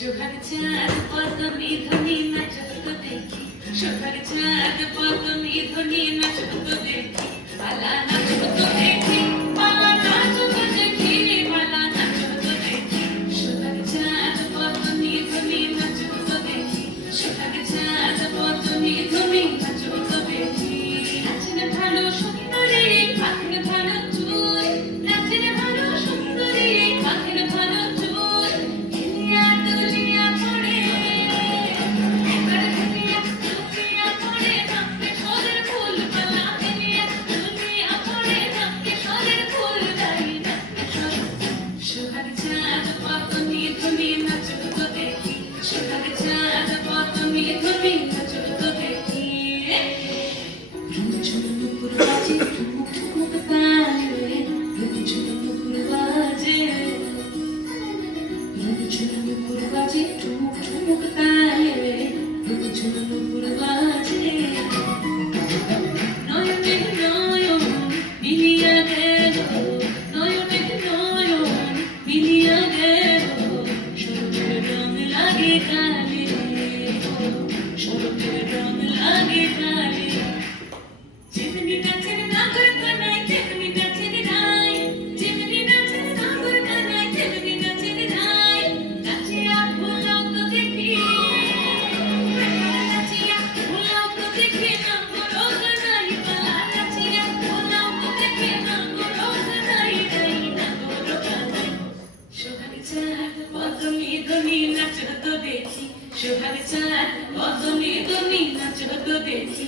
সোহাগ চাঁদ পদ্মী ধ্বনি নাচত দেখি, সোহাগ চাঁদ পদ্মী ধ্বনি নাচত দেখি, পালা নাচত দেখি, পালা নাচত দেখি, পালা নাচত দেখি, সোহাগ চাঁদ পদ্মী ধ্বনি নাচত দেখি, সোহাগ চাঁদ পদ্মী ধ্বনি নাচত দেখি। নাচেন ভালো সুন্দরী পাখির ভালো চুল, নাচেন ভালো সুন্দরী পাখির ভালো চুল, হিলিয়া দুলিয়া পড়ে একবার দুলিয়া দুলিয়া পড়ে নাচে সোদের ফুল পালা, হিলিয়া দুলিয়া পড়ে নাচে সোদের ফুল গাই নাচে সোদ। সোহাগ চাঁদ পদ্মী ধ্বনি নাচত দেখি, সোহাগ চাঁদ পদ্মী ধ্বনি নাচত দেখি। রুঝুনো নুপুর বাজে ঠুমুক ঠুমুক তালে, রুঝুনো নুপুর বাজে, রুঝুনো নুপুর বাজে ঠুমুক ঠুমুক তালে, রুঝুনো নুপুর বাজে। নয়নে নয়ন মিলিয়া গেল, নয়নে নয়ন মিলিয়া গেল, শরতের রং লাগে গালে, শরতের রং লাগে গালে। যেমনি নাচেন নাগর কানাই তেমনি নাচেন রাই, যেমনি নাচেন নাগর কানাই তেমনি নাচেন রাই, নাচিয়া ভোলাও তো দেখি, নাচিয়া ভোলাও তো দেখি, নাগর কানাই পালা, নাচিয়া ভোলাও তো দেখি, নাগর কানাই গাই, নাগর কানাই। সোহাগ চাঁদ পদ্মী ধ্বনি নাচত দেখি, সোহাগ চাঁদ পদ্মী ধ্বনি নাচত দেখি,